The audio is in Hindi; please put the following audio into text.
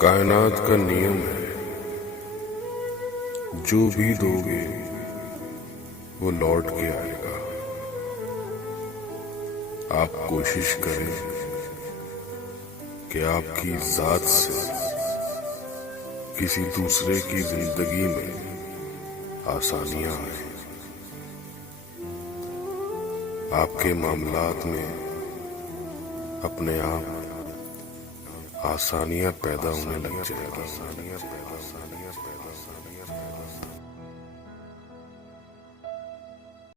कायनात का नियम है, जो भी दोगे वो लौट के आएगा। आप कोशिश करें कि आपकी जात से किसी दूसरे की जिंदगी में आसानियां आए। आपके मामलात में अपने आप आसानियां पैदा होने लग जाएगी।